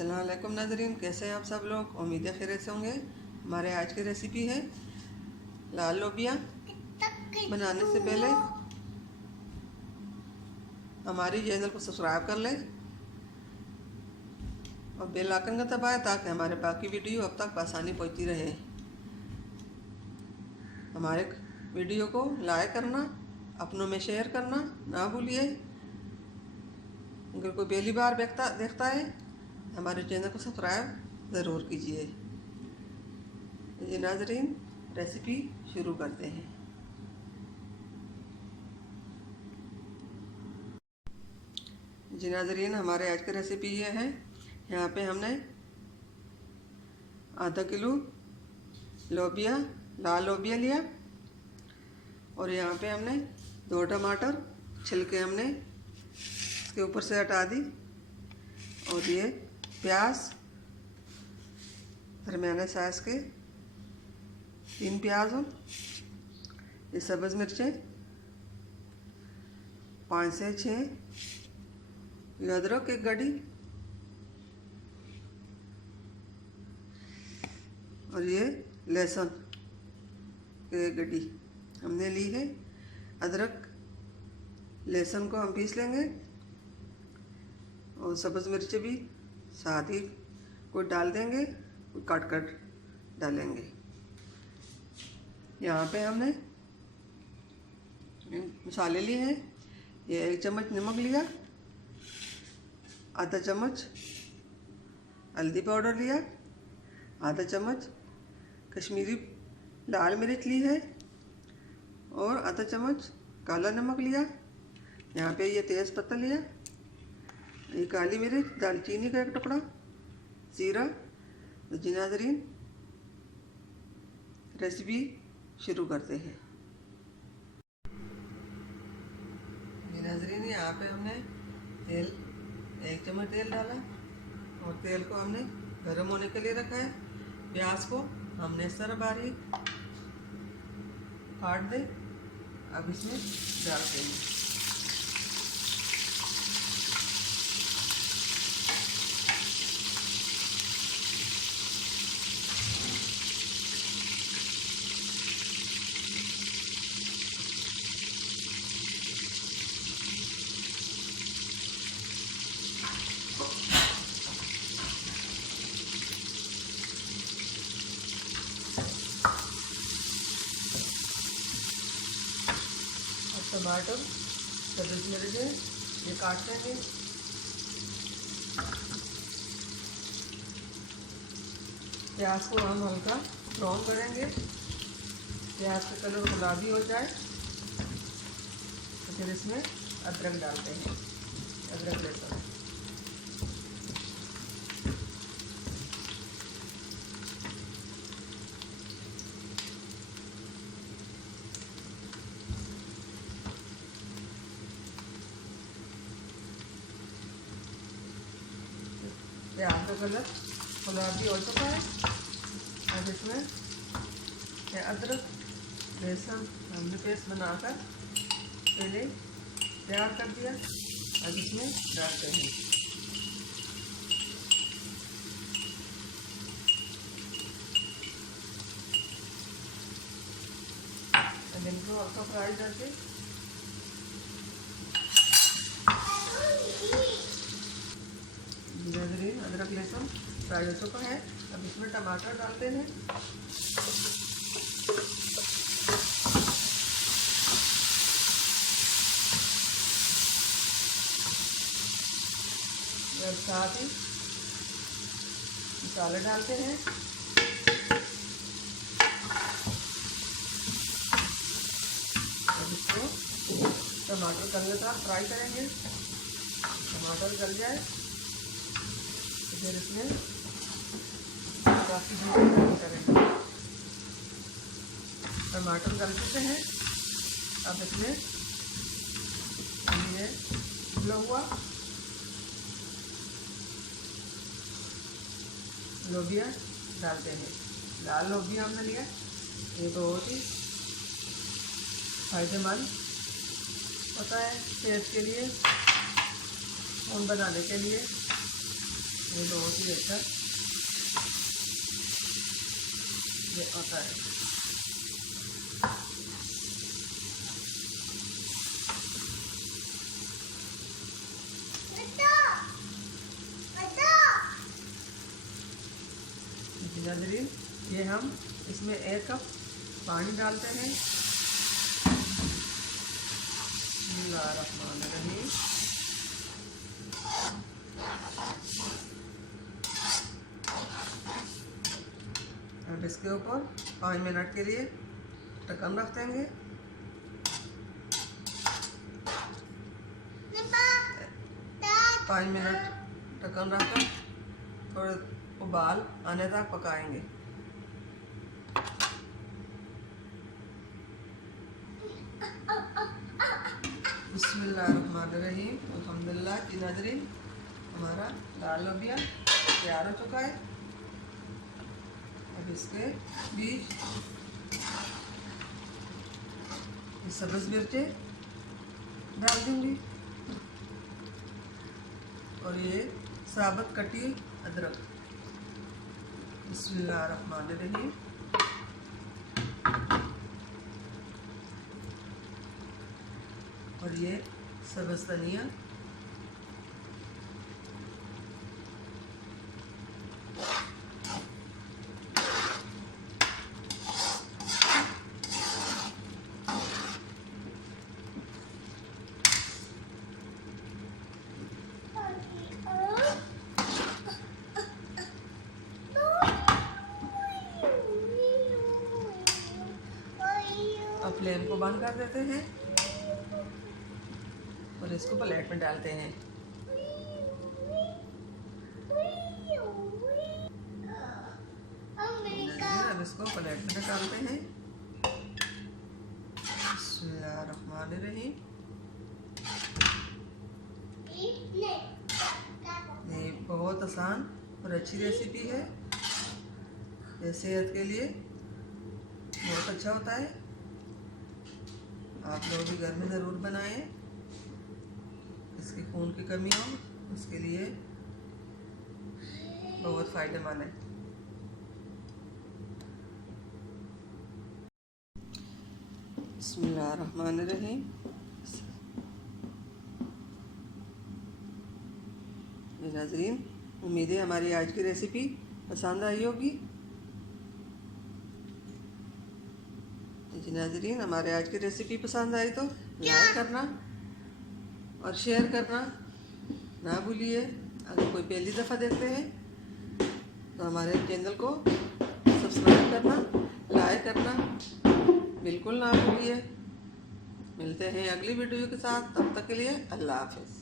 अस्सलाम वालेकुम नाज़रीन, कैसे हैं आप सब लोग। उम्मीद है खैरियत से होंगे। हमारे आज की रेसिपी है लाल लोबिया। बनाने से पहले हमारी चैनल को सब्सक्राइब कर लें और बेल आइकन का दबाएं ताकि हमारे बाकी वीडियो अब तक आसानी पहुंचती रहे। हमारे वीडियो को लाइक करना, अपनों में शेयर करना ना भूलिए। अगर कोई पहली बार देखता है हमारे चैनल को सब्सक्राइब ज़रूर कीजिए। जी नाज़रीन, रेसिपी शुरू करते हैं। जी नाज़रीन, हमारे आज की रेसिपी ये है। यहाँ पे हमने आधा किलो लोबिया, लाल लोबिया लिया और यहाँ पे हमने 2 टमाटर छिलके हमने इसके ऊपर से हटा दी और ये प्याज दरमियाने साइज के 3 प्याज, ये सब्ज़ मिर्चें 5 से 6, ये अदरक 1 गड्डी और ये लहसुन 1 गड्डी हमने ली है। अदरक लहसुन को हम पीस लेंगे और सब्ज़ मिर्च भी साथ ही कोई डाल देंगे, कोई काट डालेंगे। यहाँ पे हमने मसाले लिए हैं। ये 1 चम्मच नमक लिया, आधा चम्मच हल्दी पाउडर लिया, आधा चम्मच कश्मीरी लाल मिर्च ली है और आधा चम्मच काला नमक लिया। यहाँ पे ये तेज़ पत्ता लिया, ये काली मिर्च, दालचीनी का 1 टुकड़ा, जीरा। तो जी नाज़रीन, रेसिपी शुरू करते हैं। जी नाज़रीन, यहाँ पे हमने 1 चम्मच तेल डाला और तेल को हमने गर्म होने के लिए रखा है। प्याज को हमने इस तरह बारीक काट दे। अब इसमें डालते हैं। टमाटर सब्ज़ मिर्चें ये काट लेंगे। प्याज को हम हल्का ब्राउन करेंगे। प्याज का कलर गुलाबी हो जाए तो फिर इसमें अदरक डालते हैं, अदरक लहसुन। प्याज का कलर गुलाबी हो चुका है। अब इसमें अदरक लहसुन हमने पेस्ट बनाकर पहले तैयार कर दिया, अब इसमें डालते हैं। अब इनको हल्का फ्राई करके अदरक लहसुन फ्राई हो चुका है। अब इसमें टमाटर डालते हैं। और साथ ही मसाले डालते हैं। अब इसको टमाटर गलने तक फ्राई करेंगे। टमाटर गल जाए फिर इसमें काफ़ी करेंगे। टमाटर गल चुके हैं। अब इसमें ये उबला हुआ लोबिया डालते हैं। लाल लोबिया हमने लिया, ये बहुत ही फायदेमंद होता है सेहत के लिए, खून बनाने के लिए। ये बहुत ही अच्छा ये आता है। नाज़रीन, ये हम इसमें 1 कप पानी डालते हैं। बिस्मिल्लाहिर्रहमानिर्रहीम। अब इसके ऊपर 5 मिनट के लिए ढक्कन रख देंगे। 5 मिनट ढक्कन रखकर थोड़े उबाल आने तक पकाएंगे। बिस्मिल्लाहिर्रहमानिर्रहीम। अल्हम्दुलिल्लाह की नाज़रीन, हमारा दाल लोबिया तैयार हो चुका है। अब इसके बीच सब्ज़ मिर्चें डाल दूंगी और ये साबुत कटी अदरक। बिस्मिल्लाहिर्रहमानिर्रहीम। और ये सब्ज़ धनिया, अब फ्लेम को बंद कर देते हैं और इसको प्लेट में डालते हैं। अब इसको प्लेट में निकालते हैं। बिस्मिल्लाहिर्रहमानिर्रहीम। ये बहुत आसान और अच्छी रेसिपी है। ये सेहत के लिए बहुत अच्छा होता है। आप लोग भी घर में ज़रूर बनाएं। इसकी खून की कमी हो उसके लिए बहुत फ़ायदेमंद है। बिस्मिल्लाहिर्रहमानिर्रहीम। नाज़रीन, उम्मीद है हमारी आज की रेसिपी पसंद आई होगी। जी नाज़रीन, हमारे आज की रेसिपी पसंद आई तो लाइक करना और शेयर करना ना भूलिए। अगर कोई पहली दफ़ा देखते हैं तो हमारे चैनल को सब्सक्राइब करना, लाइक करना बिल्कुल ना भूलिए। मिलते हैं अगली वीडियो के साथ, तब तक के लिए अल्लाह हाफ़िज़।